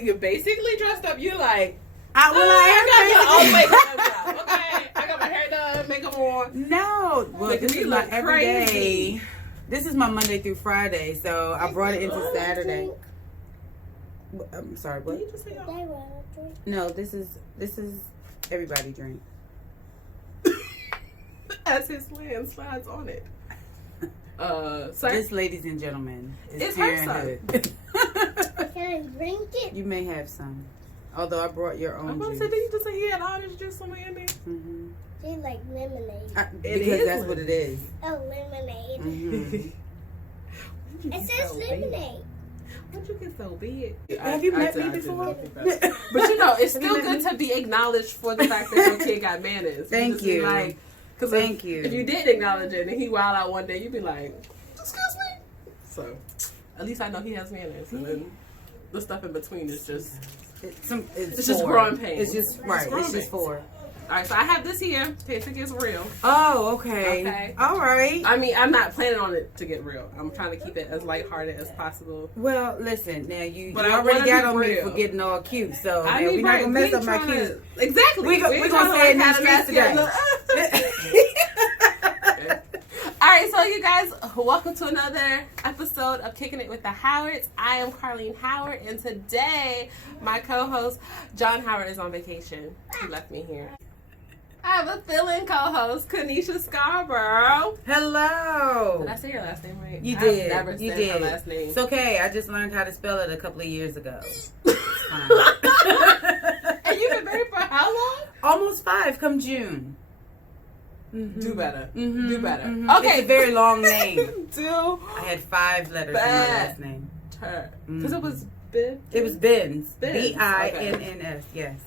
You basically dressed up. You like, I got my hair done, makeup on. No, well, Making this me is my look everyday. crazy. This is my Monday through Friday, so I brought it into Saturday. I'm sorry, what? Did you just say No, this is everybody drink. as his land slides on it. Sorry. This, ladies and gentlemen, is It's her Parenthood. Can I drink it? You may have some, although I brought your own I'm about to juice. say, did you just say he had orange juice somewhere in there? Mm-hmm. It's like lemonade. It Because is that's what it is. Oh, lemonade. Mhm. It says lemonade. Why'd you get so big? Have you met me before? But you know, it's still good to be acknowledged for the fact that your kid got manners. Thank you. Because Thank you. If you didn't acknowledge it and he wild out one day, you'd be like, excuse me. So, at least I know he has manners. And then the stuff in between is just... It's just growing pains. It's just, right, it's just four. All right, so I have this here. In case it gets real. Oh, okay. Okay. All right. I mean, I'm not planning on it to get real. I'm trying to keep it as lighthearted as possible. Well, listen, now you But I already wanna got be on me real. for getting all cute, so I man, mean, we're not going to mess we up my tryna- cute. Exactly. We're gonna stay in these streets today. All right, so you guys, welcome to another episode of Kicking It with the Howards. I am Carlene Howard, and today my co-host John Howard is on vacation. He left me here. I have a fill-in co-host, Kanisha Scarborough. Hello. Did I say your last name right? You I've did. never You said did. her last name. It's okay. I just learned how to spell it a couple of years ago. And you've been married for how long? Almost 5 come June. Mm-hmm. Do better. Mm-hmm. Do better. Mm-hmm. Okay. It's a very long name. Do I had 5 letters in my last name. her. Because it was Bins. It was Bins. Bins, Binns. Yes.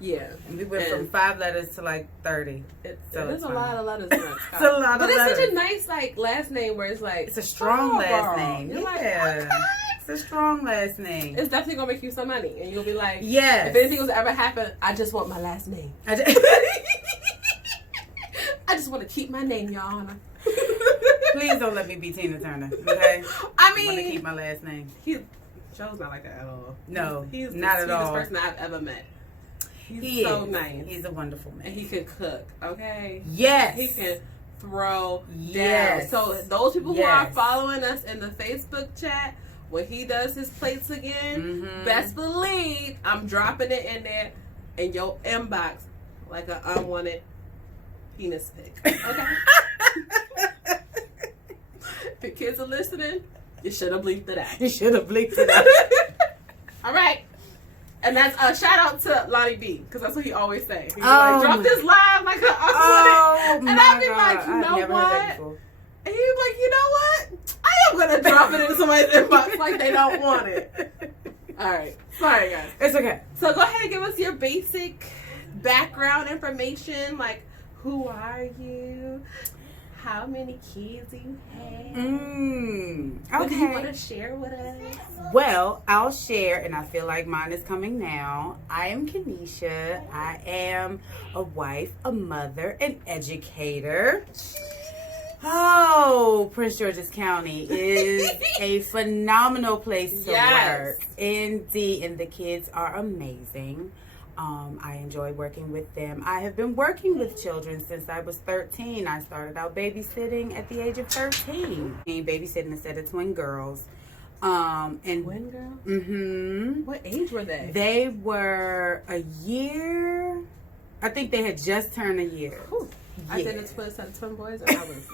Yeah. And we went from And 5 letters to like 30. There's it's a fine. lot of letters in that. It's a lot But of it's letters. such a nice like last name where it's like It's a strong last Scarborough. name. You're like, Yeah. okay. It's a strong last name. It's definitely gonna make you some money, and you'll be like, Yes. if anything was to ever happen, I just want my last name. I just- I just want to keep my name, Your Honor. Please don't let me be Tina Turner, okay? I I want to mean, keep my last name. Joe's not like that at all. No, he's not the at all. sweetest person I've ever met. He's He so is. nice, He's a wonderful man. and he can cook. Okay. Yes. He can throw Yes. down. So those people who are Yes. following us in the Facebook chat, when he does his plates again, Mhm. best believe I'm dropping it in there in your inbox like an unwanted penis pic. Okay. If your kids are listening, you should have bleeped it out. You should have bleeped it out. All right. And that's a shout out to Lonnie B, because that's what he always say. He's Oh. like, drop this live like an unwanted. Oh, And my I'd be God. like, you I've know never heard that what? before. And he was like, you know what? I am going to drop it in somebody's inbox like they don't want it. All right. Sorry, guys. It's okay. So go ahead and give us your basic background information. Like, who are you? How many kids do you have? What do you want Okay. to share with us? Well, I'll share, and I feel like mine is coming now. I am Kanisha. I am a wife, a mother, an educator. Oh, Prince George's County is a phenomenal place to Yes. work. Indeed, and the kids are amazing. I enjoy working with them. I have been working with children since I was 13. I started out babysitting at the age of 13. Babysitting a set of twin girls. And Twin girl? mm-hmm. What age were they? They were a year. I think they had just turned a year. Whew. I Yeah. did a set of twin boys, and I was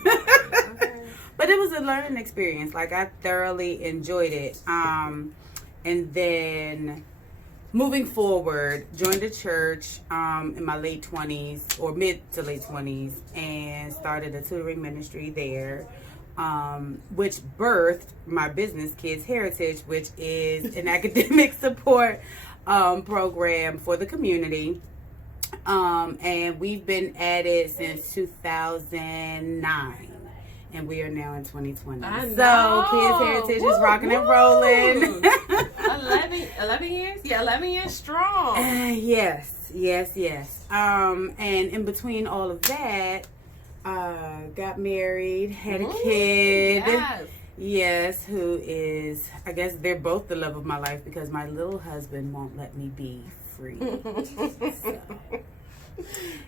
okay. But it was a learning experience. Like, I thoroughly enjoyed it. And then moving forward, joined a church in my late 20s or mid to late 20s and started a tutoring ministry there, which birthed my business, Kids Heritage, which is an academic support program for the community. And we've been at it since 2009. and we are now in 2020. I So know. Kids Heritage Woo, is rocking and woo. rolling. 11 years? Yeah, 11 years strong. Yes. And in between all of that, got married, had a kid. Yes. Yes, who is, I guess they're both the love of my life because my little husband won't let me be free. So.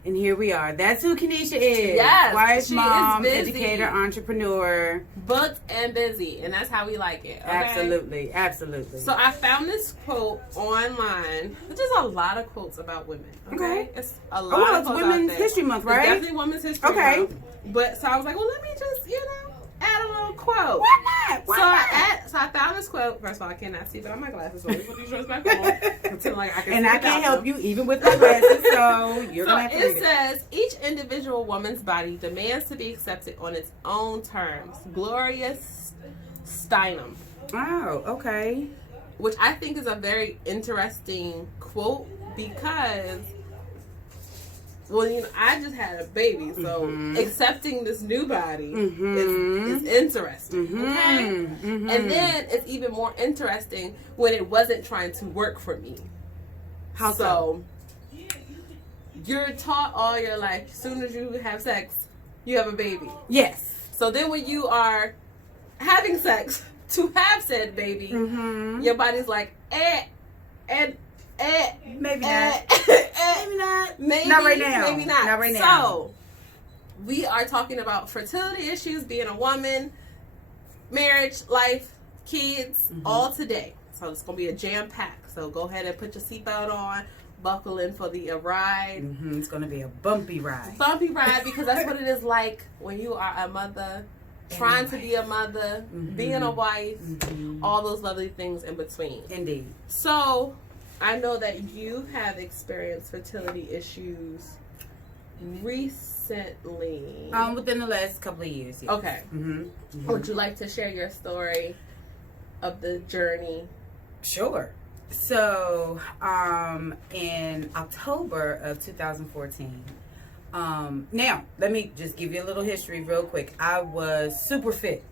And here we are. That's who Kenesha is. Yes, Wife, she mom, is busy. educator, entrepreneur. Booked and busy, and that's how we like it. Okay? Absolutely. So I found this quote online. There's a lot of quotes about women. Okay, it's a lot. Well, of it's quotes Women's out there. History Month, It's right? definitely Women's History Okay. Month. But so I was like, well, let me just add a little quote. Why not? So I found this quote. First of all, I cannot see, but I have my glasses, so let me put these shorts back on. Pretend like I can And see I without can't help them. you even with my glasses, so you're So gonna have to it read it. says, each individual woman's body demands to be accepted on its own terms. Gloria Steinem. Oh, okay. Which I think is a very interesting quote because, well, I just had a baby, so accepting this new body is interesting. Okay? And then it's even more interesting when it wasn't trying to work for me. How so? You're taught all your life, as soon as you have sex, you have a baby. Yes. So then when you are having sex to have said baby, your body's like, Maybe not. maybe not. Maybe Not right now. Maybe not. Not right now. So we are talking about fertility issues, being a woman, marriage, life, kids, all today. So it's gonna be a jam pack. So go ahead and put your seatbelt on, buckle in for the ride. It's gonna be a bumpy ride. Bumpy ride, because that's what it is like when you are a mother, trying to be a mother, being a wife, all those lovely things in between. Indeed. So I know that you have experienced fertility issues recently. Within the last couple of years. Yes. Okay. Would you like to share your story of the journey? Sure. So, in October of 2014, now let me just give you a little history real quick. I was super fit,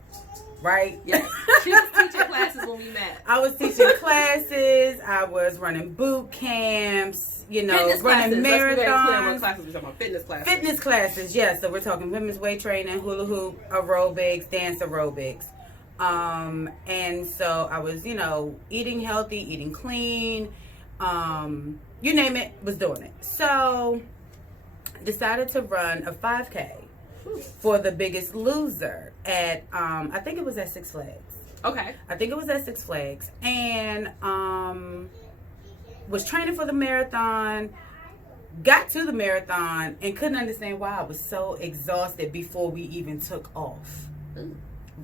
right? Yes. She was teaching classes when we met. I was teaching classes. I was running boot camps. Fitness running classes. Let's be very clear what marathons. classes we're talking about. Fitness classes. Fitness classes, yes. So we're talking women's weight training, hula hoop, aerobics, dance aerobics. And so I was, eating healthy, eating clean, you name it, was doing it. So decided to run a 5K for the Biggest Loser at, I think it was at Six Flags. Okay. I think it was at Six Flags. And, was training for the marathon, got to the marathon, and couldn't understand why I was so exhausted before we even took off.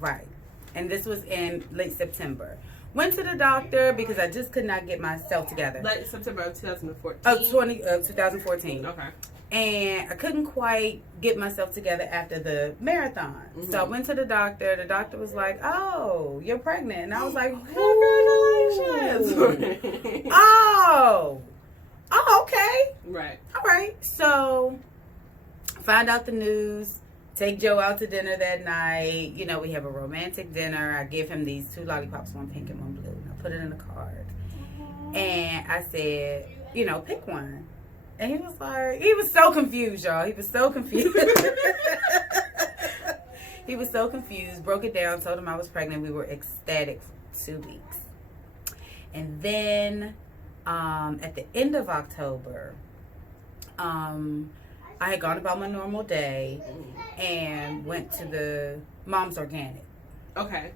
Right. And this was in late September. Went to the doctor because I just could not get myself together. Late September of 2014. Of 2014. Okay. And I couldn't quite get myself together after the marathon. So I went to the doctor. The doctor was like, "Oh, you're pregnant." And I was like, Congratulations. Oh, okay. Right. All right. So find out the news. Take Joe out to dinner that night. We have a romantic dinner. I give him these 2 lollipops, one pink and one blue. And I put it in the card. And I said, pick one. And he was so confused, y'all. He was so confused. He was so confused. Broke it down, told him I was pregnant. We were ecstatic for 2 weeks. And then at the end of October, I had gone about my normal day and went to the Mom's Organic. Okay.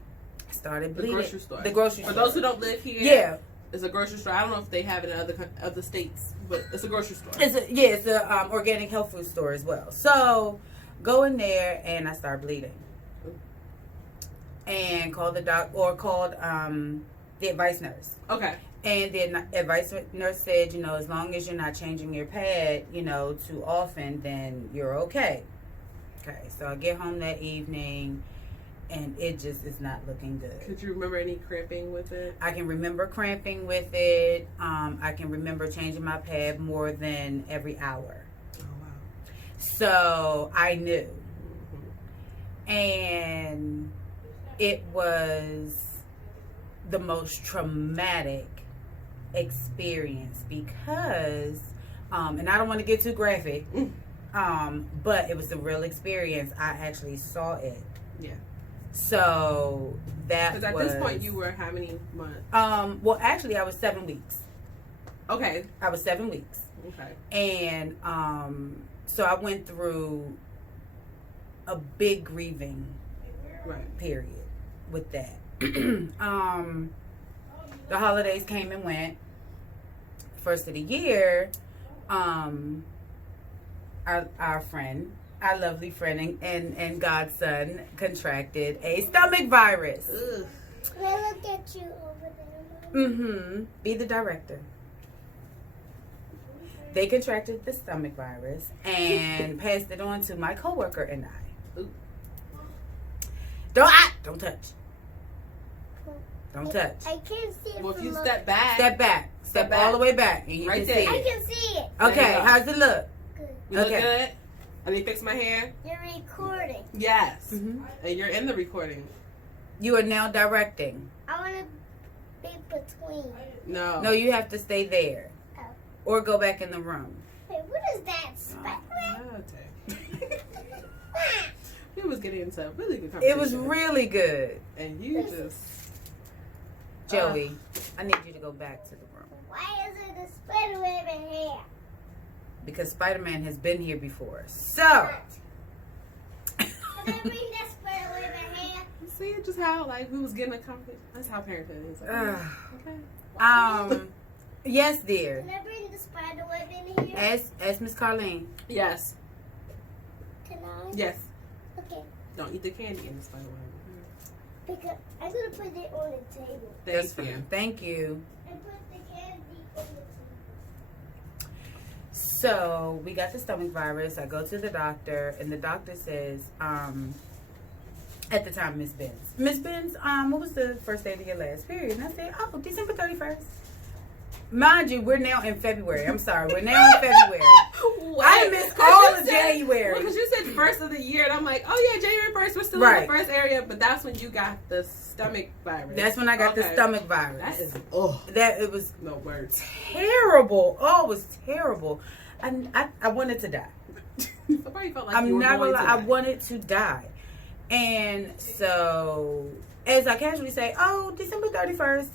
Started The bleeding. grocery store. The grocery For store. those who don't live here, Yeah. it's a grocery store. I don't know if they have it in other states, but it's a grocery store. It's a organic health food store as well. So go in there and I start bleeding. And called the the advice nurse. Okay. And the advice nurse said, as long as you're not changing your pad, too often, then you're okay. Okay, so I get home that evening, and it just is not looking good. Could you remember any cramping with it? I can remember cramping with it. I can remember changing my pad more than every hour. Oh, wow. So I knew. And it was the most traumatic experience because, and I don't want to get too graphic, but it was a real experience. I actually saw it. Yeah. So that was... Because at this point, you were how many months? Well, actually, I was 7 weeks. Okay. I was 7 weeks. Okay. And so I went through a big grieving period with that. The holidays came and went. First of the year, our friend, our lovely friend and godson contracted a stomach virus. Ugh. Can I look at you over there, Mom? Be the director. They contracted the stomach virus and passed it on to my coworker and I. Ooh. Don't touch. Don't touch. I can't see it. Well, if from you up- step back. Step back. Step all the way back. And you Right can there. see I it. can see it. Okay, There you go. how's it look? Good. You look Okay. good? I need to fix my hair? You're recording. Yes. Mhm. And you're in the recording. You are now directing. I want to be between. No. No, you have to stay there. Oh. Or go back in the room. Hey, what is that? Spider-Man? Okay. We was getting into a really good conversation. It was really good. And you just... Joey, I need you to go back to the room. Why is it a spider web in here? Because Spider-Man has been here before. So, Can I bring that spider web in here? See, just how, like, we was getting a conversation. That's how parenthood is. Like, okay. Yes, dear. Can I bring the spider web in here? Ask Miss Carlene. Yes. Can I? Yes. Okay. Don't eat the candy in the spider web. Because I'm going to put it on the table. That's Thank you. fine. Thank you. And put the candy on the table. So we got the stomach virus. I go to the doctor, and the doctor says, at the time, Miss Benz, what was the first day of your last period? And I said, oh, December 31st. Mind you, we're now in February. I'm sorry, we're now in February. I missed all of January. Because you said first of the year, and I'm like, oh yeah, January 1st, we're still in the first area, but that's when you got the stomach virus. That's when I got the stomach virus. That is, it was no words. terrible. Oh, it was terrible. I wanted to die. Somebody felt like you I'm were not going gonna to lie, I die. wanted to die. And so, as I casually say, oh, December 31st,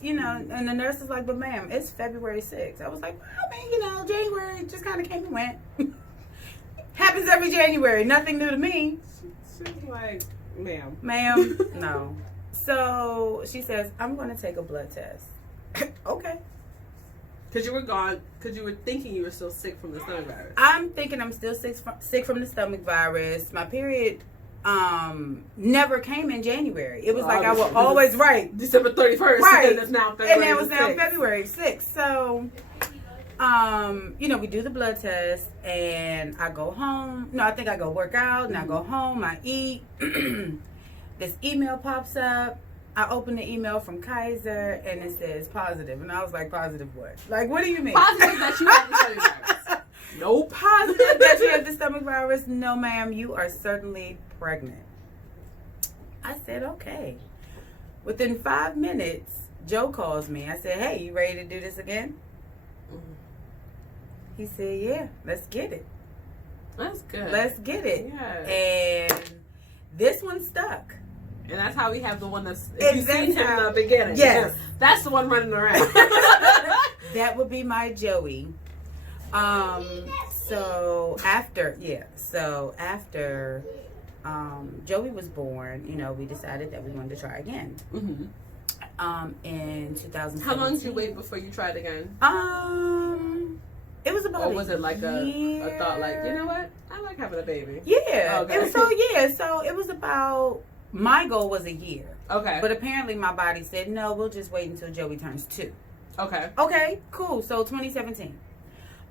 and the nurse is like, but ma'am, it's February 6th. I was like, well, I mean, January just kind of came and went. Happens every January. Nothing new to me. She's like, ma'am. Ma'am, no. So she says, I'm going to take a blood test. Okay. Because you were gone, because you were thinking you were still sick from the stomach virus. I'm thinking I'm still sick from the stomach virus. My period never came in January. It was like I was always right. December 31st. Right. And it's now February. And that was now 6th. February 6th. So, we do the blood test and I go home. No, I think I go work out and I go home. I eat. This email pops up. I open the email from Kaiser and it says positive. And I was like, positive what? Like, what do you mean? Positive that you have the stomach virus. Nope. Positive that you have the stomach virus? No, ma'am, you are certainly pregnant. I said, okay. Within 5 minutes, Joe calls me. I said, hey, you ready to do this again? He said, yeah, let's get it. That's good. Let's get it. Yeah. And this one stuck. And that's how we have the one that's, if you've seen him in how- the beginning. Yes. That's the one running around. That would be my Joey. So after Joey was born, we decided that we wanted to try again. Mm-hmm. In 2017. How long did you wait before you tried again? It was about. Or was it like a thought, like, you know year. what? I like having a baby. Yeah. Okay. It was so it was about. My goal was a year, Okay. but apparently my body said no. We'll just wait until Joey turns 2. Okay. Okay, cool. So 2017,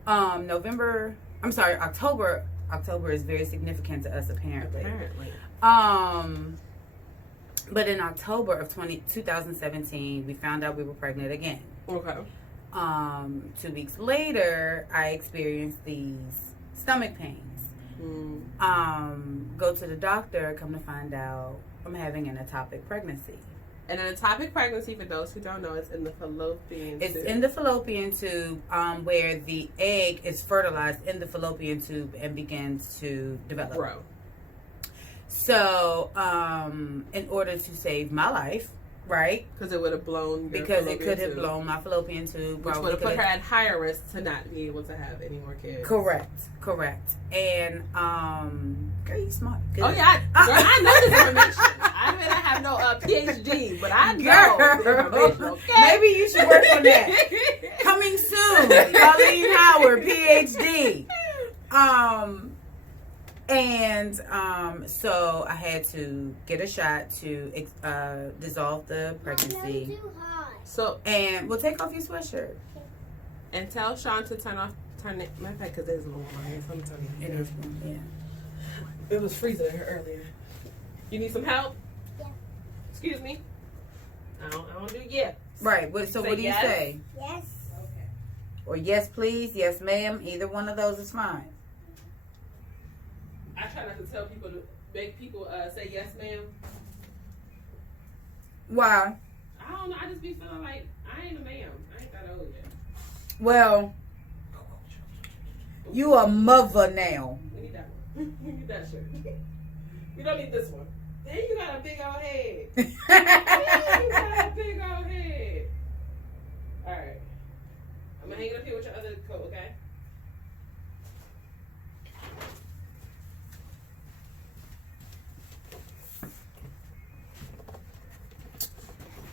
October. October is very significant to us apparently. But in October of 2017, we found out we were pregnant again. Okay. 2 weeks later, I experienced these stomach pains. Go to the doctor, come to find out I'm having an ectopic pregnancy. And an ectopic pregnancy, for those who don't know, is in the fallopian tube. It's in the fallopian tube, where the egg is fertilized in the fallopian tube and begins to develop. Grow. So, in order to save my life, right? Because it would have blown your Because it fallopian could have tube, blown my fallopian tube. which would have put her at higher risk to not be able to have any more kids. Correct. And, girl, you smart. Good. Oh, yeah. I know this information. I mean, I have no PhD, but I know this information, okay? Maybe you should work on that. Coming soon, Colleen Howard, PhD. So I had to get a shot to dissolve the pregnancy. So, And we'll take off your sweatshirt. and tell Sean to turn it, matter of fact, because there's a little one here, so I'm turning It it is, yeah. It was freezing here earlier. You need some help? Yeah. Excuse me? I don't do yeah. Right. So Say what do you yes. say? Yes. Okay. Or yes, please, yes, ma'am. Either one of those is fine. I try not to tell people to make people say yes, ma'am. Why? I don't know. I just be feeling like I ain't a ma'am. I ain't that old yet. Well, you a mother now. We need that one. We need that shirt. We don't need this one. Then you got a big old head. You got a big old head. All right. I'm gonna hang it up here with your other coat, okay?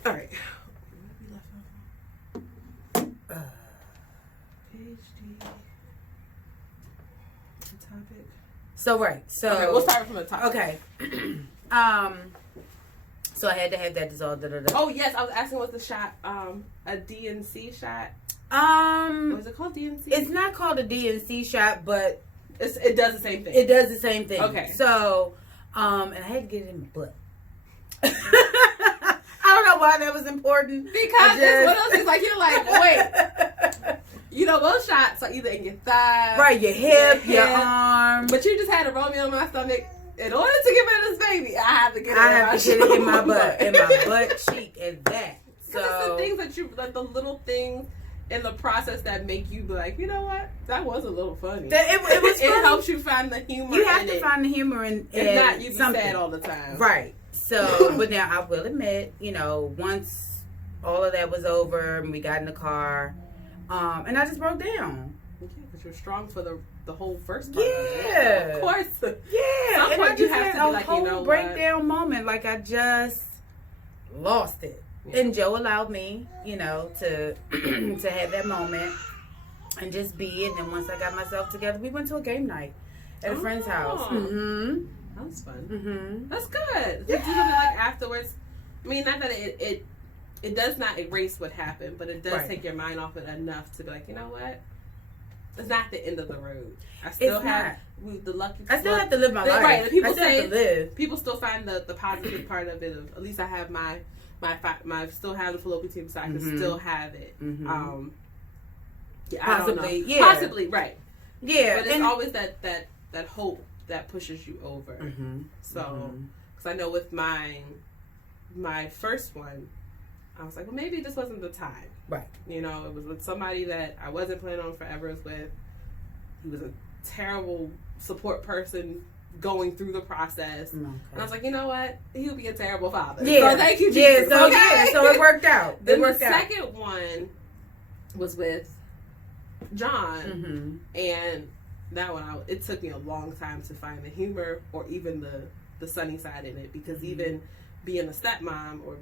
All right. PhD. Topic. So right. So Okay, we'll start from the top. Okay. So I had to have that dissolved. Oh yes, I was asking what's the shot? A DNC shot. Was it called DNC? It's not called a DNC shot, but it does the same thing. it does the same thing. Okay. So, and I had to get it in my butt. I don't know why that was important. Because it's one of those things like you're like, wait. You know, those shots are either in your thigh, Right, your hip, your arm. But you just had a Romeo in my stomach. In order to get rid of this baby, I have to get it. I have to get it in my butt, in my butt cheek, and that. So it's the things that you, like the little things in the process that make you be like, you know what, that was a little funny. It was It funny. helps you find the humor. You have in to it. find the humor in If not, you be something. sad all the time. Right. So, but now I will admit, you know, once all of that was over and we got in the car, and I just broke down. Okay, because you're strong for the whole first part. Yeah. Of course. Yeah. Some And point I just you have had to be a like, you whole know what? breakdown moment. Like I just lost it. Yeah. And Joe allowed me, you know, to to have that moment and just be. And then once I got myself together, we went to a game night at a friend's house. Oh. Mm-hmm. That was fun. Mm-hmm. That's good. To Yeah. do something like afterwards. I mean, not that it does not erase what happened, but it does Right. take your mind off it enough to be like, you know what? It's not the end of the road. I still It's have the lucky. I still have to live my life. Right. The people I still say have to live. people still find the positive part of it. Of at least I have my still have the fallopian tube, so I can Mhm. still have it. Mhm. Yeah, I don't know. Possibly, yeah. Possibly, right. Yeah. But it's and- always that hope that pushes you over. Mhm. So, Mhm. because I know with my first one, I was like, well, maybe this wasn't the time. Right. You know, it was with somebody that I wasn't planning on forever with. He was a terrible support person going through the process. Okay. And I was like, you know what? He'll be a terrible father. Yeah. So thank you, Yeah, Jesus. so okay? yeah, so it worked out. Then It worked the out. second one was with John. Mm-hmm. And that one, it took me a long time to find the humor or even the sunny side in it, because even being a stepmom or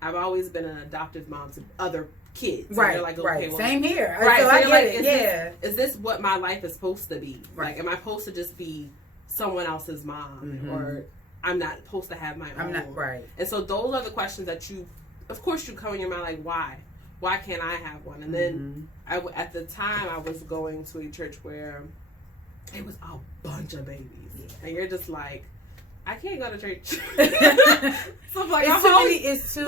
I've always been an adoptive mom to other kids. And Right, they're like, okay, right. well, Same here. right. So So I you're get like, it. Yeah. is this what my life is supposed to be? Right. Like, am I supposed to just be someone else's mom, Mhm. or I'm not supposed to have my own? I'm not right. And so those are the questions that of course, you come in your mind like, why? Why can't I have one? And then at the time, I was going to a church where it was a bunch of babies, and you're just like, I can't go to church. So like, it's too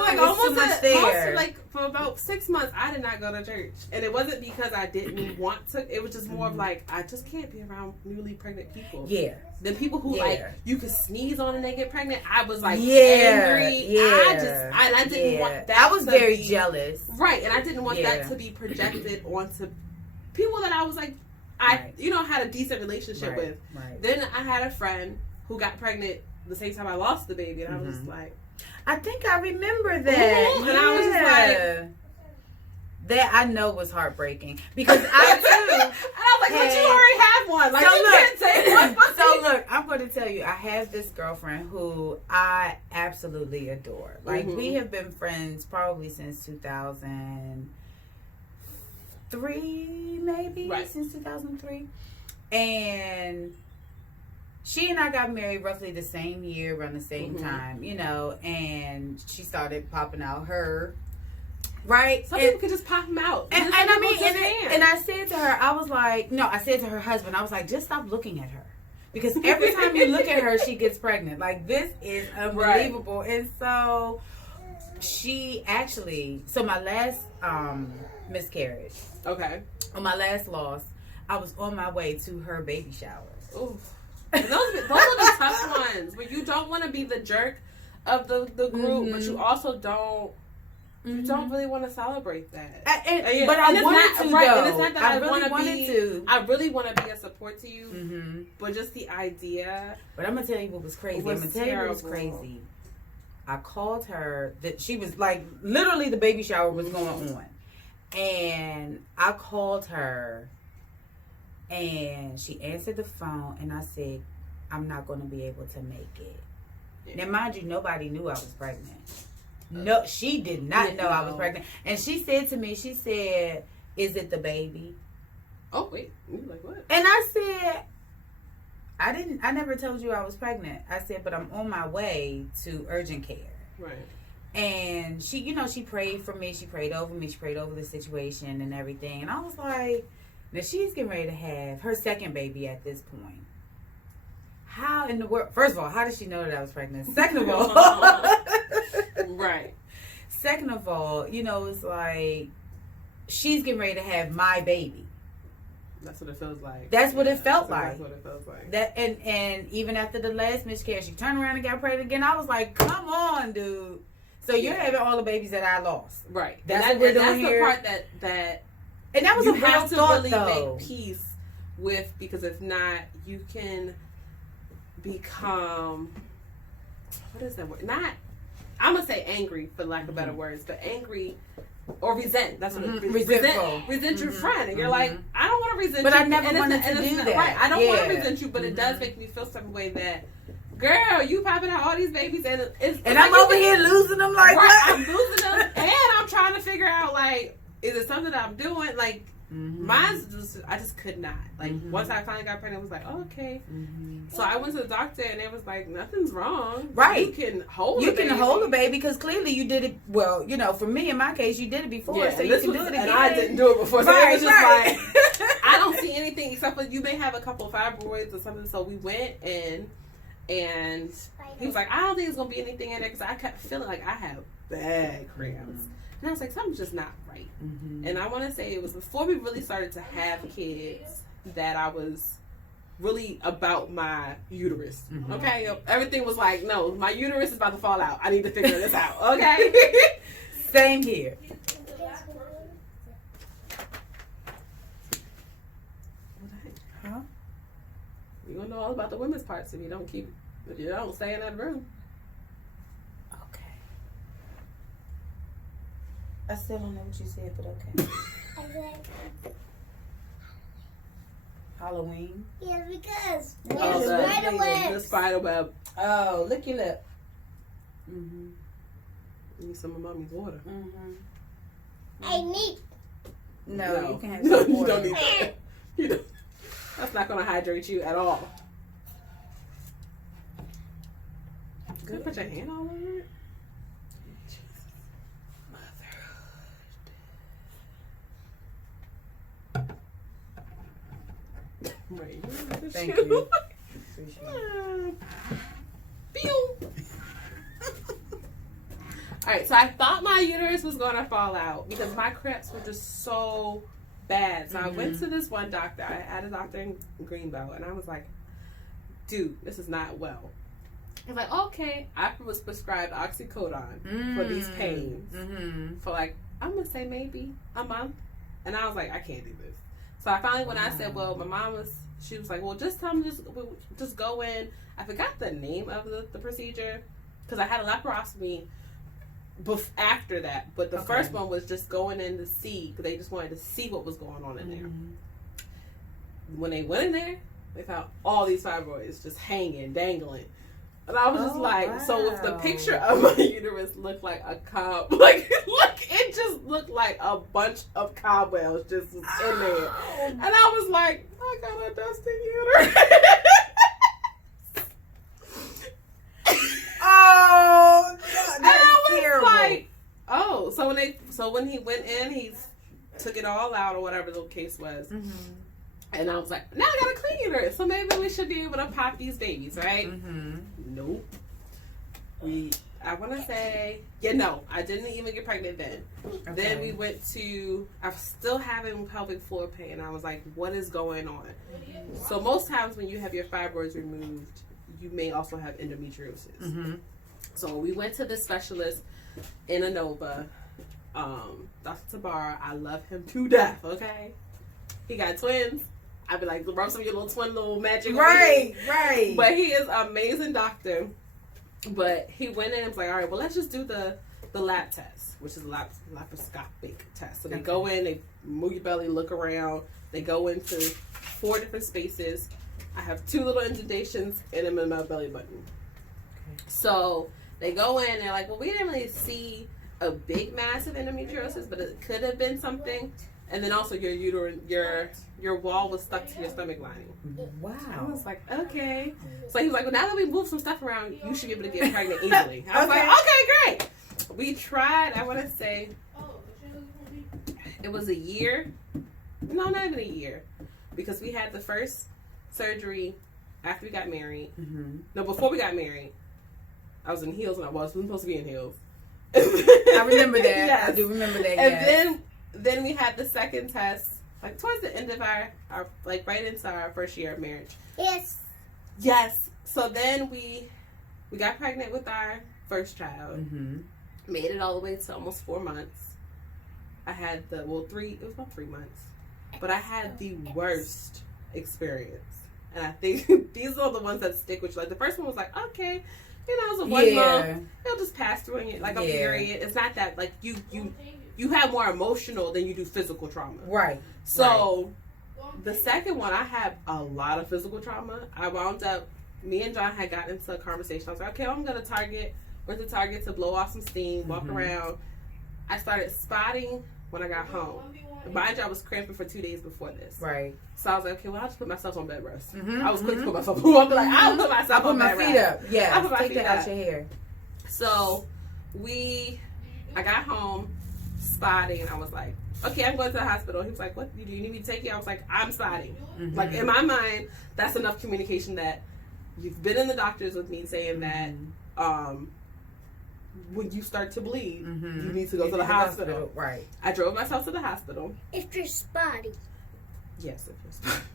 much there. For about 6 months, I did not go to church, and it wasn't because I didn't want to. It was just more of like I just can't be around newly pregnant people. Yeah, the people who like you could sneeze on and they get pregnant. I was like angry. Yeah, I didn't want that. I was very jealous. Right, and I didn't want that to be projected onto people that I was like, had a decent relationship with. Right. Then I had a friend who got pregnant the same time I lost the baby, and I was like, I think I remember that. And I was just like, that I know was heartbreaking because I too. And I was like, but you already have one. Like, so you can't say one. So look, I'm going to tell you, I have this girlfriend who I absolutely adore. Like, we have been friends probably since 2003, maybe since 2003, and she and I got married roughly the same year, around the same time, and she started popping out her, Some people could just pop them out. And I mean, and I said to her, I said to her husband, I was like, just stop looking at her. Because every time you look at her, she gets pregnant. Like, this is unbelievable. Right. And so so my last miscarriage. Okay. On my last loss, I was on my way to her baby shower. Ooh. And those are the tough ones where you don't want to be the jerk of the group, but you also don't really want to celebrate that. But I wanted to, though. And it's not that I really wanted to. I really want to be a support to you, but just the idea. But I'm going to tell you what was crazy. Crazy. I called her. She was like, literally the baby shower was going on. And I called her. And she answered the phone, and I said, I'm not going to be able to make it. Yeah. Now, mind you, nobody knew I was pregnant. No, she did not know I was pregnant. And she said to me, is it the baby? Oh, wait. You like what? And I said, I never told you I was pregnant. I said, but I'm on my way to urgent care. Right. And she, she prayed for me. She prayed over me. She prayed over the situation and everything. And I was like, now she's getting ready to have her second baby at this point. How in the world? First of all, how did she know that I was pregnant? Second of all, right. Second of all, it's like she's getting ready to have my baby. That's what it feels like. That's what it felt like. That's what it feels like. That and even after the last miscarriage, she turned around and got pregnant again. I was like, come on, dude. So you're having all the babies that I lost. Right. That's what we're doing here. That's the part that. And that was you a real have to thought, really though. make peace with, because if not, you can become, what is that word? Not, I'm gonna say angry for lack of better words, but angry or resent. That's what it is. Resent your friend, and you're like, I don't want to resent you. But I never wanted to do that. Right. I don't want to resent you, but it does make me feel some way that, girl, you popping out all these babies, and I'm over here losing them like what? I'm losing them, and I'm trying to figure out, like, is it something that I'm doing? Like, mine's just, I just could not. Like, once I finally got pregnant, I was like, oh, okay. So I went to the doctor, and they was like, nothing's wrong. Right. You can hold a baby, because clearly you did it, well, for me, in my case, you did it before, so you can do it again. And I didn't do it before, so it was just like, I don't see anything except for you may have a couple of fibroids or something. So we went in, and he was like, I don't think there's going to be anything in there, because I kept feeling like I had bad cramps. And I was like, something's just not right. And I want to say it was before we really started to have kids that I was really about my uterus. Okay? Everything was like, no, my uterus is about to fall out. I need to figure this out. Okay? Same here. Huh? You're going to know all about the women's parts if you don't stay in that room. I still don't know what you said, but okay. Halloween? Yeah, because the spider web. Oh, lick your lip. Need some of mommy's water. I need. No, you can have some water. You don't need that. That's not going to hydrate you at all. Good. Put your hand all over it. Right. Thank you. right, so I thought my uterus was going to fall out because my cramps were just so bad. So I went to this one doctor. I had a doctor in Greenbelt, and I was like, dude, this is not well. He's like, okay. I was prescribed oxycodone for these pains for like, I'm going to say maybe a month. And I was like, I can't do this. So I finally, when I said, well, my mom was, she was like, well, just tell me, just go in. I forgot the name of the procedure because I had a laparoscopy after that. But the first one was just going in to see, because they just wanted to see what was going on in there. When they went in there, they found all these fibroids just hanging, dangling. And I was just like, wow. So if the picture of my uterus looked like a cob, like, it just looked like a bunch of cobwebs just was in there. And I was like, I got a dusty uterus. Oh, And I was terrible. like, oh, so when he went in, he took it all out or whatever the case was. And I was like, now I got a clean uterus, so maybe we should be able to pop these babies, right? Nope. I want to say, I didn't even get pregnant then. Okay. Then we went to, I'm still having pelvic floor pain. I was like, what is going on? So most times when you have your fibroids removed, you may also have endometriosis. So we went to this specialist in Inova, Dr. Tabar. I love him to death, okay? He got twins. I'd be like, rub some of your little twin little magic. Right. But he is an amazing doctor. But he went in and was like, all right, well, let's just do the lap test, which is a laparoscopic test. So they go in, they move your belly, look around. They go into 4 different spaces. I have 2 little indentations in my belly button. So they go in, they're like, well, we didn't really see a big mass of endometriosis, but it could have been something. And then also your uterine, your wall was stuck to your stomach lining. Wow. I was like, okay. So he was like, well, now that we moved some stuff around, you should be able to get pregnant easily. I was like, okay, great. We tried, I want to say, it was a year. No, not even a year. Because we had the first surgery after we got married. No, before we got married. I was in heels and I wasn't supposed to be in heels. I remember that. Yes. I do remember that. And then we had the second test, like towards the end of our like right into our first year of marriage. Yes. So then we got pregnant with our first child. Made it all the way to almost 4 months. I had it was about 3 months. But I had the worst experience. And I think these are the ones that stick with you. Like the first one was like, okay, it was a 1 month. It'll just pass through it like a period. It's not that like you have more emotional than you do physical trauma. Right. So the second one, I had a lot of physical trauma. I wound up, me and John had gotten into a conversation. I was like, okay, I'm going to went to Target to blow off some steam, walk around. I started spotting when I got home. Mind you, I was cramping for 2 days before this. Right. So I was like, okay, well, I'll just put myself on bed rest. I was quick to put myself on. I'll be like, I'll put myself on bed rest. I'll put my feet up. Yeah. I'll put my Take feet that up. out your hair. So I got home, spotting, and I was like, okay, I'm going to the hospital. He was like, what, do you need me to take you? I was like, I'm spotting. Like, in my mind, that's enough communication that you've been in the doctors with me saying that when you start to bleed, you need to go to the hospital. Right. I drove myself to the hospital. If you're spotty. Yes, if you're spotting.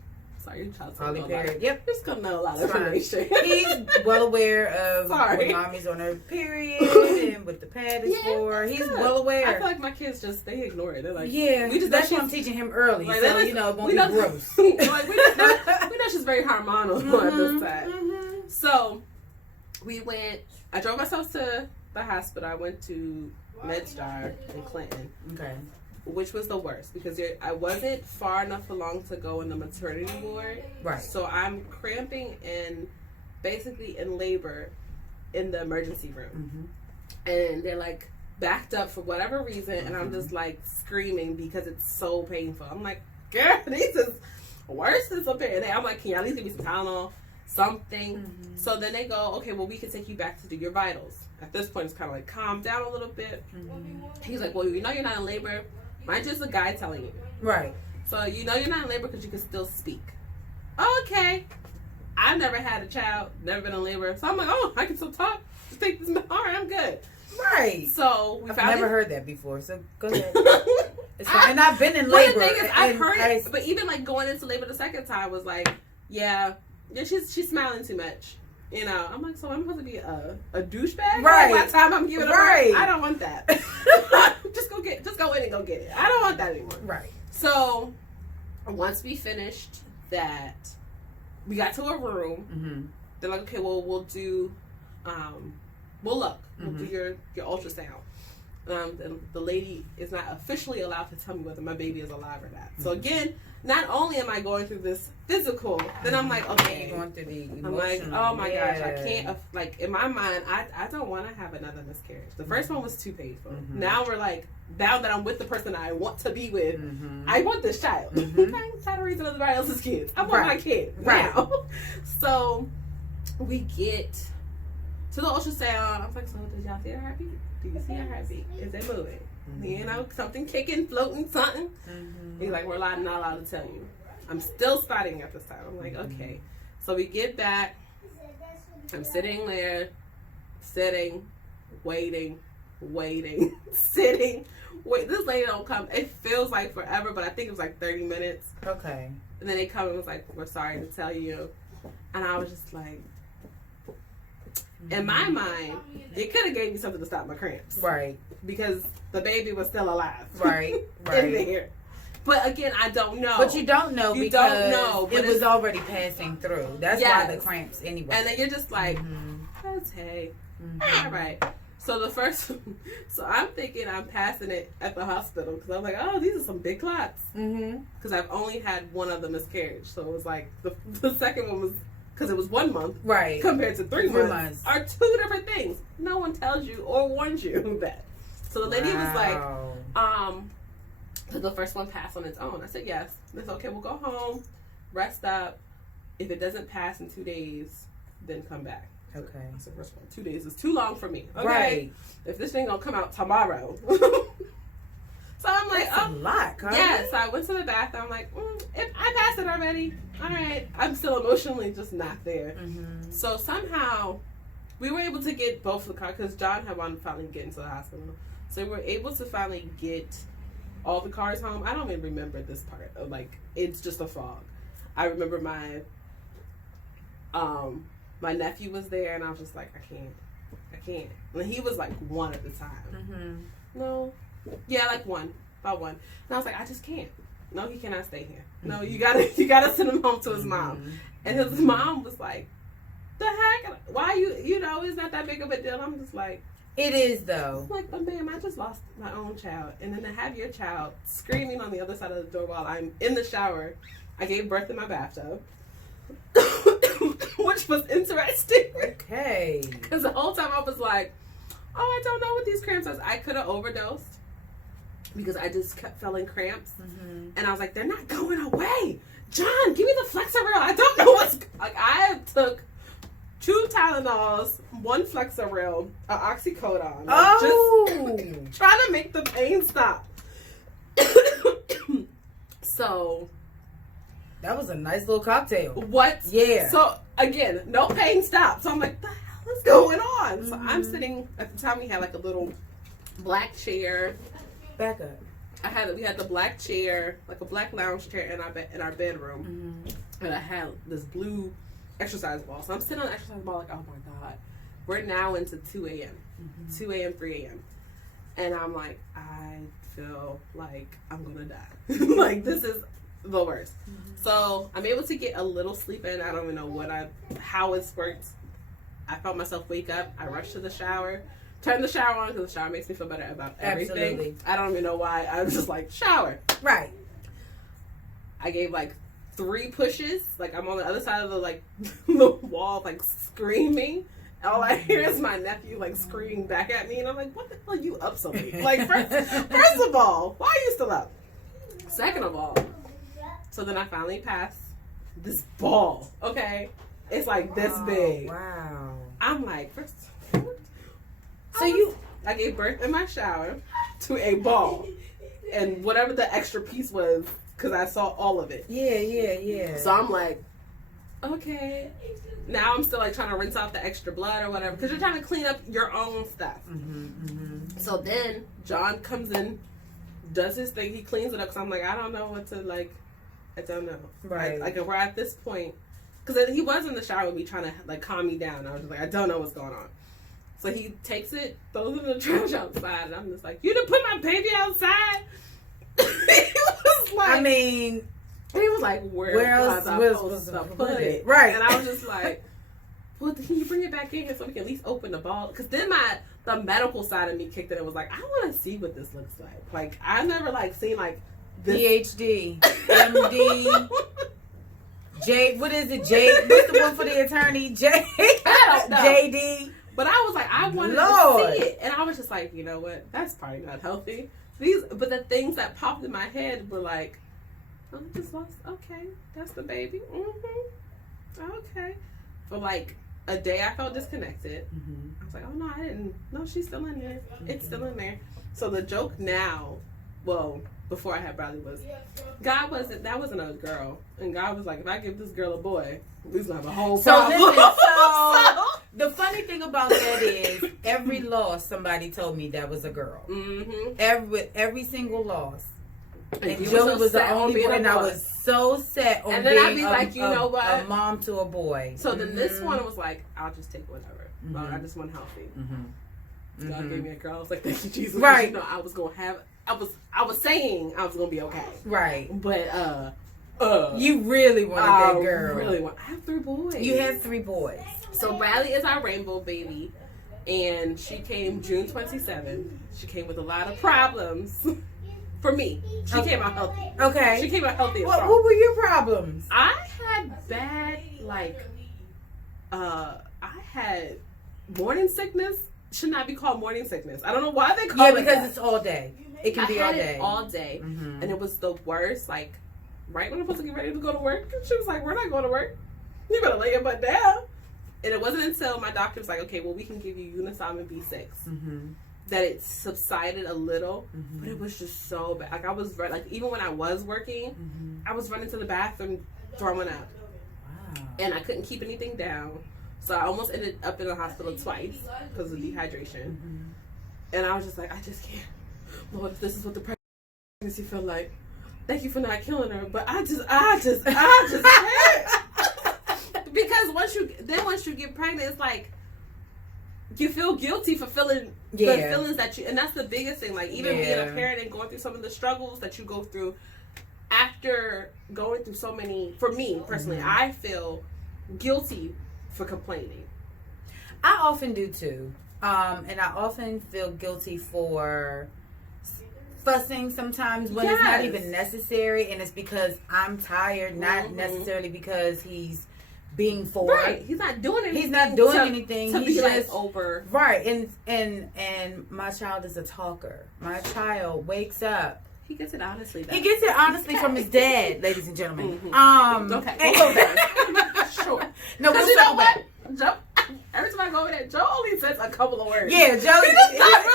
Sorry, your child's Holly Perry. Yep. Just gonna know a lot of It's fine. information. He's well aware of Sorry. when mommy's on her period and what the pad is for. He's good. well aware. I feel like my kids they ignore it. They're like, Yeah, we just that's know why I'm teaching him early, like, so it won't be gross. Like, we know she's very hormonal at this time. So I drove myself to the hospital. I went to MedStar in Clinton. Okay. Which was the worst because I wasn't far enough along to go in the maternity ward. Right. So I'm cramping and basically in labor in the emergency room. And they're like backed up for whatever reason. And I'm just like screaming because it's so painful. I'm like, girl, this is worse than something. And I'm like, can you at least give me some Tylenol? Something. So then they go, okay, well, we can take you back to do your vitals. At this point, it's kind of like calm down a little bit. He's like, well, you know you're not in labor. Mine's just a guy telling you. Right. So you know you're not in labor because you can still speak. Okay. I've never had a child, never been in labor. So I'm like, oh, I can still talk. Just take this. All right, I'm good. Right. Right. So we I've found never it. heard that before. So go ahead. It's fine. And I've been in labor. But the thing is, I've and heard it, but even like going into labor the second time was like, yeah, she's smiling too much. You know, I'm like, so I'm supposed to be a douchebag? Right. Like, by the time I'm giving a Right. birth? I don't want that. just go in and go get it. I don't want that anymore. Right. So once we finished that, we got to a room. Mm-hmm. They're like, okay, well, we'll do, we'll look. We'll do your ultrasound. And the lady is not officially allowed to tell me whether my baby is alive or not. So again, not only am I going through this physical, then I'm like, okay. You're going through the emotional. I'm like, oh my gosh, I can't, like, in my mind, I don't want to have another miscarriage. The first one was too painful. Mm-hmm. Now we're like, now that I'm with the person I want to be with, Mm-hmm. I want this child. Mhm. I'm tired of raising everybody else's kids. I want my kid Right. now. So we get to the ultrasound. I was like, so did y'all see her heartbeat? Do you see her heartbeat? Is it moving? Mm-hmm. You know, something kicking, floating, something. Mm-hmm. He's like, we're not allowed to tell you. I'm still spotting at this time. I'm like, okay. So we get back. I'm sitting there, waiting, sitting. Wait, this lady don't come. It feels like forever, but I think it was like 30 minutes. Okay. And then they come and was like, we're sorry to tell you. And I was just like, in my mind, they could have gave me something to stop my cramps. Right. Because the baby was still alive. Right. In Right. there. But again, I don't know. But you don't know You because don't know, but it was it's- already passing through. That's Yes. why the cramps anyway. And then you're just like, Mhm. okay, Mhm. all right. So the first, so I'm thinking I'm passing it at the hospital because I'm like, oh, these are some big clots. Mhm. Because I've only had one other miscarriage. So it was like, the second one was, because it was 1 month Right. compared to 3 3 months, months. are two different things. No one tells you or warns you that. So the lady was like, Wow. did the first one pass on its own? I said, yes. It's okay, we'll go home, rest up. If it doesn't pass in 2 days, then come back. Okay. I said, first one, 2 days is too long for me. Okay. Right. If this thing gonna come out tomorrow. So I'm like, That's a oh. lot, Carly. Yeah, so I went to the bathroom. I'm like, if I passed it already, all right. I'm still emotionally just not there. Mm-hmm. So somehow, we were able to get both the cars, because John had wanted to finally get into the hospital. So we were able to finally get all the cars home. I don't even remember this part of, like, it's just a fog. I remember my nephew was there, and I was just like, I can't. And he was like 1 at the time. Mm-hmm. No. Yeah, like about one. And I was like, I just can't. No, he cannot stay here. No, you gotta send him home to his mom. And his mom was like, the heck? Why you know, it's not that big of a deal. I'm just like, It is though. I'm like, but ma'am, I just lost my own child. And then to have your child screaming on the other side of the door while I'm in the shower. I gave birth in my bathtub. Which was interesting. Okay. Because the whole time I was like, oh, I don't know what these cramps are. I could have overdosed. Because I just kept feeling cramps. Mm-hmm. And I was like, they're not going away. John, give me the Flexeril. I don't know what's... Like, I took 2 Tylenols, 1 Flexeril, an Oxycodone. Like, just trying to make the pain stop. So... That was a nice little cocktail. What? Yeah. So, again, no pain stopped. So I'm like, the hell is going on? So I'm sitting... At the time, we had, like, a little black chair... Back up. We had the black chair, like a black lounge chair in our bedroom, and I had this blue exercise ball. So I'm sitting on the exercise ball like, oh my god, we're now into 2 a.m., 2 a.m., 3 a.m., and I'm like, I feel like I'm gonna die. Like, this is the worst. So I'm able to get a little sleep in. I don't even know how it works. I felt myself wake up. I rushed to the shower. Turn the shower on because the shower makes me feel better about everything. Absolutely. I don't even know why. I was just like, shower. Right. I gave like 3 pushes. Like, I'm on the other side of the wall, like screaming. All I hear is my nephew like screaming back at me, and I'm like, what the hell are you up so late? Like, first of all, why are you still up? Second of all, so then I finally passed this ball. Okay, it's like this big. Wow. I'm like, So I gave birth in my shower to a ball, and whatever the extra piece was, because I saw all of it. Yeah. So I'm like, okay. Now I'm still like trying to rinse out the extra blood or whatever because you're trying to clean up your own stuff. So then John comes in, does his thing, he cleans it up because I'm like, I don't know what to like. I don't know. Right. Like we're at this point because he was in the shower with me trying to like calm me down. I was just like, I don't know what's going on. So he takes it, throws it in the trash outside, and I'm just like, you didn't put my baby outside? He was like, I mean, and he was like, where else was I supposed to put it? Right. And I was just like, well, can you bring it back in here so we can at least open the ball? Because then the medical side of me kicked in and was like, I want to see what this looks like. Like, I've never like seen like this. PhD, MD, J. What is it? J. What's the one for the attorney? J. I don't know. JD. But I was like, I wanted to see it, and I was just like, you know what? That's probably not healthy. But the things that popped in my head were like, oh, I just lost. Okay, that's the baby. Okay. For like a day, I felt disconnected. I was like, oh no, I didn't. No, she's still in there. It's still in there. So the joke now, well, before I had Bradley was, that wasn't a girl, and God was like, if I give this girl a boy, we gonna have a whole problem. So the funny thing about that is, every loss somebody told me that was a girl. Every single loss. And Joey was the only one. And I was so set on being a mom to a boy. So then this one was like, I'll just take whatever. I just want healthy. God gave me a girl. I was like, thank you, Jesus. Right. You know, I was gonna have. I was saying I was gonna be okay. Right. But you really wanted that girl. I have 3 boys. You have 3 boys. So Bradley is our rainbow baby, and she came June 27th. She came with a lot of problems. For me, she came out healthy. Okay. She came out healthy. What were your problems? I had bad, I had morning sickness. Should not be called morning sickness. I don't know why they call it because that. it's all day. It can be all day. All day. And it was the worst, like, right when I'm supposed to get ready to go to work. She was like, we're not going to work. You better lay your butt down. And it wasn't until my doctor was like, okay, well, we can give you Unisom B6. That it subsided a little, but it was just so bad. Like I was even when I was working, I was running to the bathroom, throwing up, and I couldn't keep anything down. So I almost ended up in the hospital twice because of dehydration. And I was just like, I just can't. Lord, if this is what the pregnancy felt like, thank you for not killing her. But I just can't. Because once you get pregnant, it's like, you feel guilty for feeling the feelings that you, and that's the biggest thing. Like even being a parent and going through some of the struggles that you go through after going through so many. For me personally, I feel guilty for complaining. I often do too, and I often feel guilty for fussing sometimes when it's not even necessary, and it's because I'm tired, not necessarily because he's being forward. Right. He's not doing anything. He's not doing anything. To He's be just over. Right. And my child is a talker. My child wakes up. He gets it honestly. He gets it honestly from his dad, ladies and gentlemen. Okay. We'll go there. Sure. No, we'll you know back. what? Joe, every time I go over there, Joe only says a couple of words. Yeah, Joe.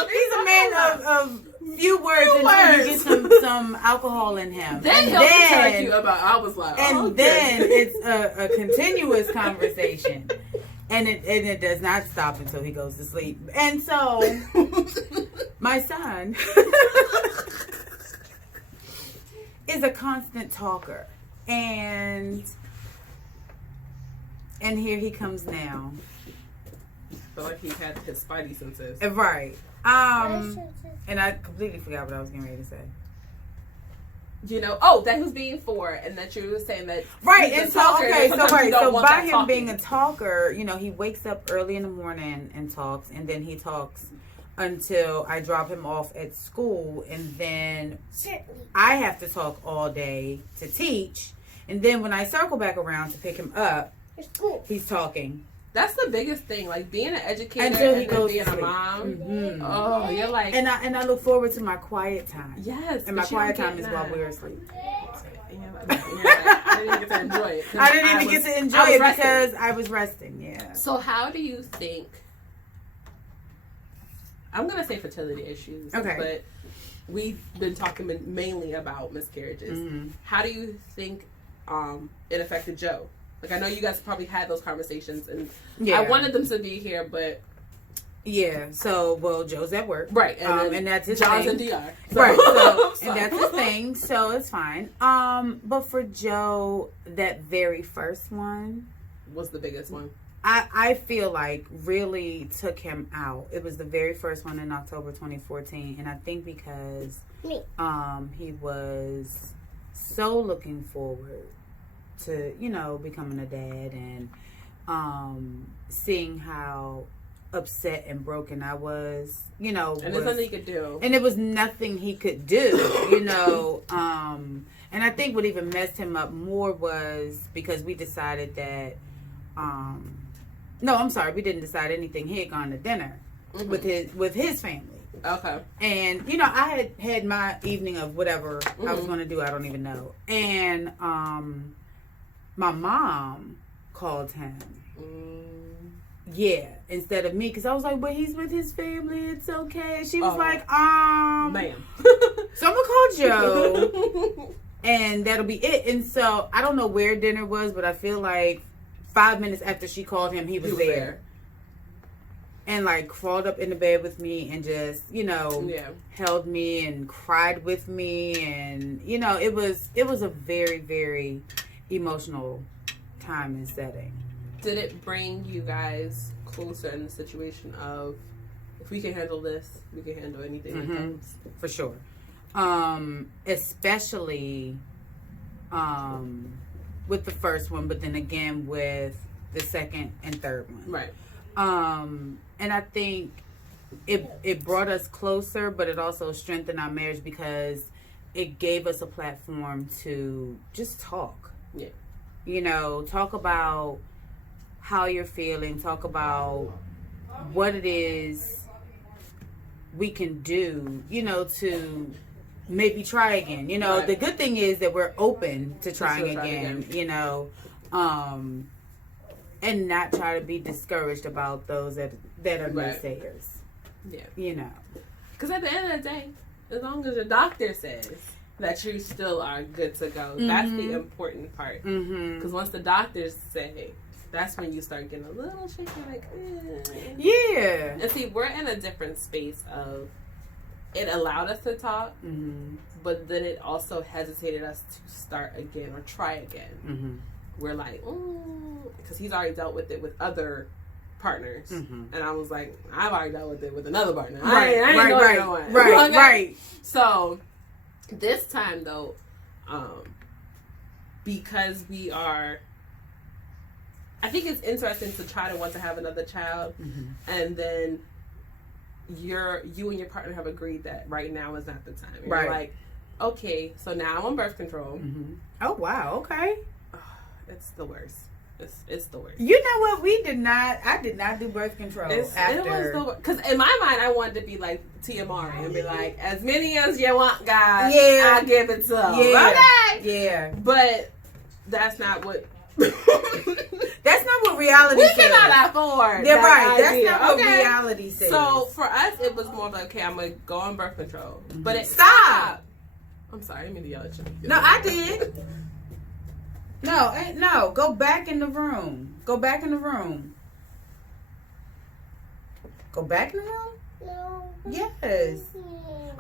He's a man of few words until you get some alcohol in him. Then he'll tell you about. I was like, then it's a continuous conversation, and it does not stop until he goes to sleep. And so, my son is a constant talker, and here he comes now. I feel like he had his spidey senses. Right. And I completely forgot what I was getting ready to say. You know, that he was being 4, and that you were saying that. Right, and so by him talking. being a talker, you know, he wakes up early in the morning and talks, and then he talks until I drop him off at school, and then I have to talk all day to teach, and then when I circle back around to pick him up, he's talking. That's the biggest thing, like being an educator until he and goes being to a sleep. mom. Oh, you're like, and I look forward to my quiet time. Yes, and my quiet time is while we're asleep. I didn't get to enjoy it. I didn't even get to enjoy it because I was resting. Yeah. So how do you think? I'm gonna say fertility issues. Okay. But we've been talking mainly about miscarriages. How do you think it affected Joe? Like, I know you guys probably had those conversations, and Yeah. I wanted them to be here, but Yeah. So, well, Joe's at work. right, and, and that's his John's thing. in DR. Right. So, So- and that's his thing. So it's fine. But for Joe, that very first one, was the biggest one. I feel like really took him out. It was the very first one in October 2014, and I think because Me. he was so looking forward to becoming a dad, and seeing how upset and broken I was, And there's nothing you could do. and it was nothing he could do, and I think what even messed him up more was because we decided that no, I'm sorry, we didn't decide anything. He had gone to dinner with his family. Okay. And I had my evening of whatever I was going to do. I don't even know. And my mom called him. Yeah, instead of me, because I was like, "But he's with his family. It's okay." She was like, ma'am. So I'm gonna call Joe, and that'll be it." And so I don't know where dinner was, but I feel like 5 minutes after she called him, he was there. And like crawled up in the bed with me and just, held me and cried with me, and it was a very, very emotional time and setting. Did it bring you guys closer in the situation of, if we can handle this, we can handle anything that comes? For sure. Especially with the first one, but then again with the second and third one. Right. And I think it brought us closer, but it also strengthened our marriage because it gave us a platform to just talk. Yeah. Talk about how you're feeling, talk about what it is we can do, to maybe try again. Right. The good thing is that we're open to trying try again, and not try to be discouraged about those that are Right. naysayers. Yeah. Because at the end of the day, as long as your doctor says that you still are good to go, that's the important part. Because once the doctors say, that's when you start getting a little shaky, like, Yeah. And see, we're in a different space of, it allowed us to talk, but then it also hesitated us to start again or try again. We're like, because he's already dealt with it with other partners, and I was like, I've already dealt with it with another partner. I ain't going no one. Right. So this time though, because we are, I think it's interesting to try to want to have another child, and then you and your partner have agreed that right now is not the time. And Right. You're like, okay, so now I'm on birth control. Oh wow. Okay. It's the worst. It's the worst. You know what? I did not do birth control after. It was the worst. Because in my mind, I wanted to be like Tiamari and be like, as many as you want, guys. Yeah. I'll give it to them. Yeah. Okay. Yeah. But that's not what. That's not what reality We says. cannot afford. They're that right. idea, That's not what okay? reality says. So for us, it was more like, okay, I'm gonna go on birth control. But it Stop. I'm sorry, I didn't mean to yell at you. No, I did. No. Go back in the room. Go back in the room. Go back in the room? No. Yes. Yeah. Okay,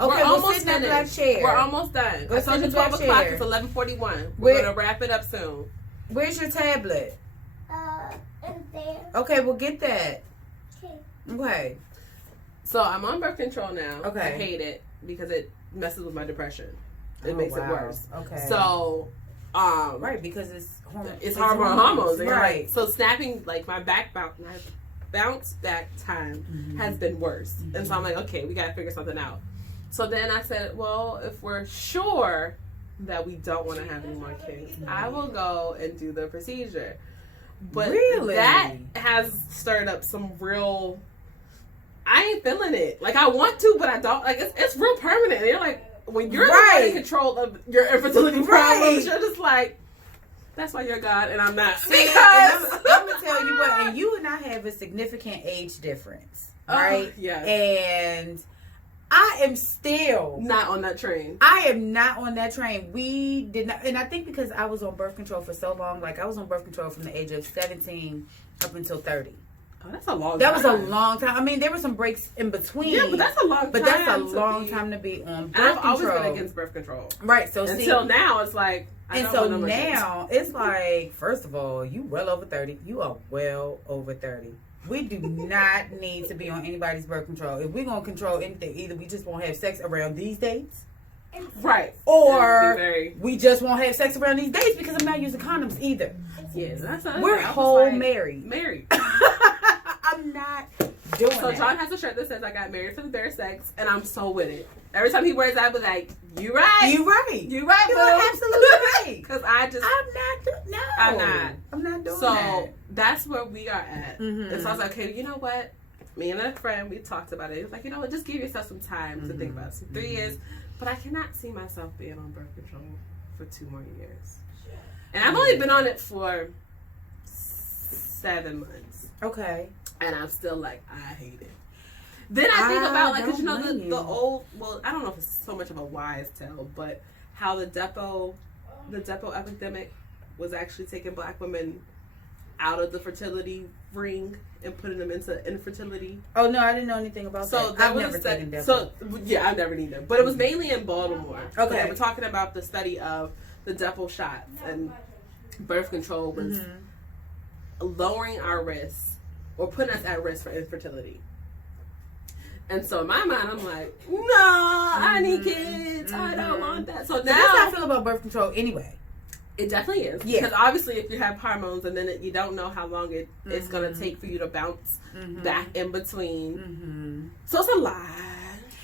We're we'll almost sit in that finished. black chair. We're almost done. Go I sit told in you the black 12 o'clock. chair. It's 11:41. We're Where- gonna wrap it up soon. Where's your tablet? In there. Okay, we'll get that. Okay. Okay. So I'm on birth control now. Okay. I hate it because it messes with my depression. It Oh, makes it wow. worse. Okay. So, right, because it's hormones. it's hormones. And Right. So snapping, like my bounce back time has been worse. And so I'm like, okay, we gotta figure something out. So then I said, well, if we're sure that we don't want to have any more kids, I will go and do the procedure. But Really? that has stirred up some real. I ain't feeling it. Like I want to, but I don't. Like it's real permanent. And you're like, when you're the one in control of your infertility problems, you're just like, that's why you're God and I'm not. Because I'm gonna tell you what, and you and I have a significant age difference, right? Yeah. And I am still not on that train. I am not on that train. We did not, and I think because I was on birth control for so long, like I was on birth control from the age of 17 up until 30. Oh, that's a long That time. was a long time. I mean, there were some breaks in between. Yeah, but that's a long time. But that's a to long be- time to be on birth I've control. always been against birth control. Right. So Until see, now, it's like. I and don't so want no more kids. now it's like, first of all, you well over 30. You are well over 30. We do not need to be on anybody's birth control. If we're gonna control anything, either we just won't have sex around these dates, Right. or It'd be very- we just won't have sex around these dates because I'm not using condoms either. Yeah, that's a, We're I was whole like, married. Married. I'm not doing So that. John has a shirt that says "I got married for the bare sex," and I'm so with it. Every time he wears that, I be like, "You right, You right. you right, You boo." are absolutely right. Because I just, No. I'm not. doing so that. that's where we are at. Mhm. And so I was like, okay, you know what? Me and a friend, we talked about it. It was like, you know what? Just give yourself some time to think about it. So 3 years, but I cannot see myself being on birth control for 2 more years. And I've only been on it for 7 months. Okay. And I'm still like, I hate it. Then I think about, like, because you know, don't blame you. the old, well, I don't know if it's so much of a wise tale, but how the Depo epidemic was actually taking black women out of the fertility ring and putting them into infertility. Oh no, I didn't know anything about So that. that I've was never a study. taken that. So yeah, I've never neither. But it was mainly in Baltimore. Okay. They were talking about the study of the Depo shots and birth control was lowering our risks or putting us at risk for infertility. And so in my mind, I'm like, no, I need kids. I don't want that. So So that's how I now feel about birth control anyway. it definitely is. Yeah. Because obviously if you have hormones and then you don't know how long it's going to take for you to bounce back in between. So it's a lot.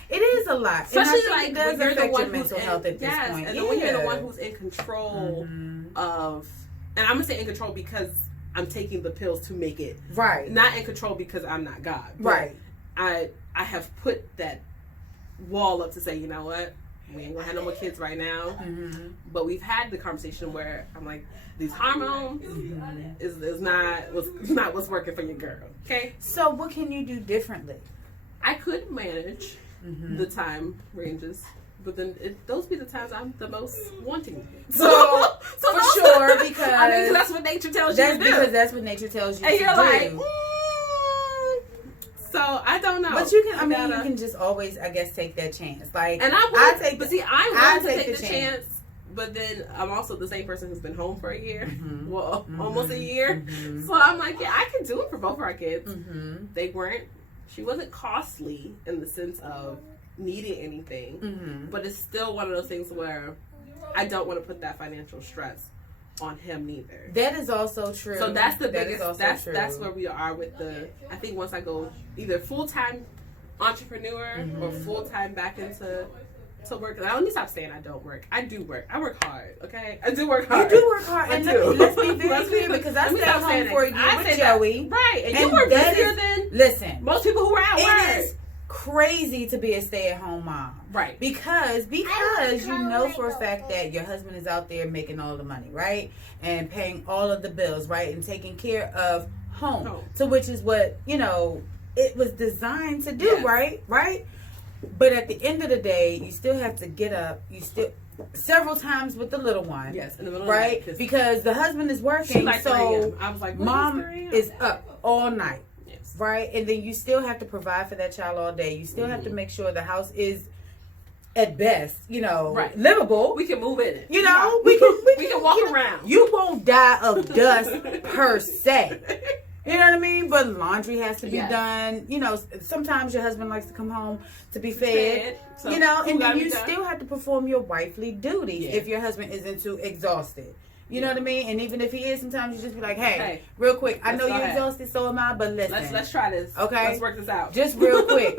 It is a lot. And I Especially think like it does when you're the affect one your who's mental health at this yes, point. and then when you're the Yeah. one who's in control of, and I'm gonna say in control because I'm taking the pills to make it, Right. not in control because I'm not God. But Right. I have put that wall up to say, you know what, we ain't gonna have no more kids right now. But we've had the conversation where I'm like, these hormones is not what's working for your girl. Okay, So what can you do differently? I could manage the time ranges, but then those be the times I'm the most wanting. So, for those- sure, because I mean, 'cause that's what nature tells you That's to do. because that's what nature tells you And to you're do. like, so I don't know. But you can, I mean, gotta- you can just always, I guess, take that chance. Like, And I take, but the- see, I'm I willing to take take the the chance. chance. But then I'm also the same person who's been home for a year, well, almost a year. So I'm like, yeah, I can do it for both of our kids. They weren't. She wasn't costly in the sense of needing anything, but it's still one of those things where I don't want to put that financial stress on him neither. That is also true. So that's the That is biggest. also That's true. where we are with the. I think once I go either full time entrepreneur or full time back into work. Let me stop saying I don't work. I do work. I work hard. Okay, I do work hard. You do work hard, I and do. let's be very Let's clear be- because I let me stay stop home saying for a that. year I with say that. Joey. Right, and you And work that busier is- than Listen, most people who are at work. it is crazy to be a stay-at-home mom. Right. Because you know for a Colorado. fact that your husband is out there making all the money, right? And paying all of the bills, right? And taking care of home. To which is what, it was designed to do, Yes. right? Right? But at the end of the day, you still have to get up. You still several times with the little one. Yes, in the middle Right? of the night. Because the husband is She working. like 3 So a.m. I was like, what mom 3 a.m.? is up all night. Yes. Right? And then you still have to provide for that child all day. You still have to make sure the house is at best, Right. livable. We can move in it. We can we can walk around. You won't die of dust per se. You know what I mean? But laundry has to be Yes. done. Sometimes your husband likes to come home to be fed. So and food then gotta you be done. still have to perform your wifely duties Yeah. if your husband isn't too exhausted. You know what I mean? And even if he is, sometimes you just be like, hey, Hey, real quick, I let's know go you're ahead. exhausted, so am I, but listen. Let's try this. Okay. Let's work this out. Just real quick.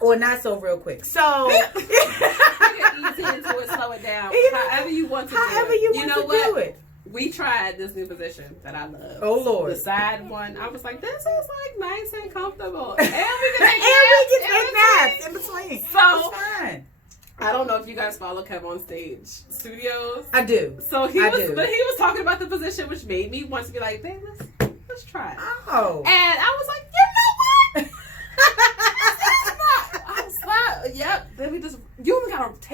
Or not so real quick. So, You can ease into it, slow it down. However you want to however do it. you want know to what? do it. We tried this new position that I love. Oh, Lord. The side one. I was like, this is like nice and comfortable. And we can And take we naps can take naps in between. So- It's fine. I don't know if you guys follow Kev on Stage Studios. I do. So I do. but he was talking about the position, which made me want to be like, babe, let's try it. Oh. And I was like, you know what? I was like,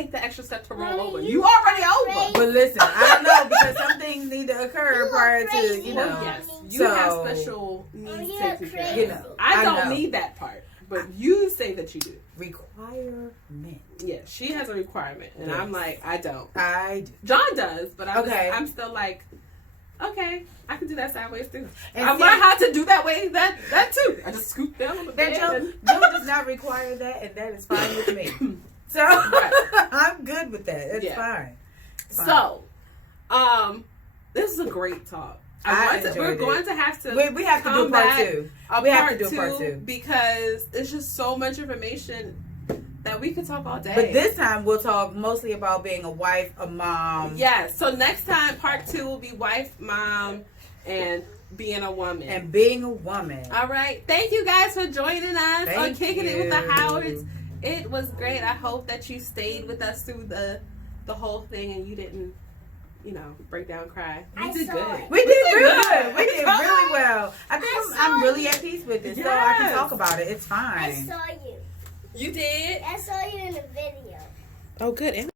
take the extra step to roll Mommy, over. you You already over. crazy. But listen, I don't know because some things need to occur You prior to, crazy. you know. Well, yes, you So- have special Oh, needs you're taken care of. crazy. You know, I I don't know. need that part, but you say that you do. Requirement. Yeah, she has a requirement, and Yes. I'm like, I don't. I do. John does, but Okay. I'm still like, okay, I can do that sideways too. And I see- learned how to do that way, that too. I just scoop down on the bed. That and- Joe does not require that, and that is fine with me. So Right. I'm good with that. It's Yeah. fine. It's fine. So, this is a great talk. I We're enjoyed it. going to have to we have to do come part back two. a We have part to do a part two. because it's just so much information that we could talk all day. But this time we'll talk mostly about being a wife, a mom, yes. So next time, part 2 will be wife, mom, and being a woman. and being a woman. All right. Thank you guys for joining us on Thank Kicking It with the you. Howards. It was great. I hope that you stayed with us through the whole thing and you didn't, break down, cry. You I did saw good. it. We did real good. good. We did Come really on. well. I think I I'm saw really you. at peace with it, so I can Yes. talk about it. It's I fine. saw you. You did. I saw you in the video. Oh, good.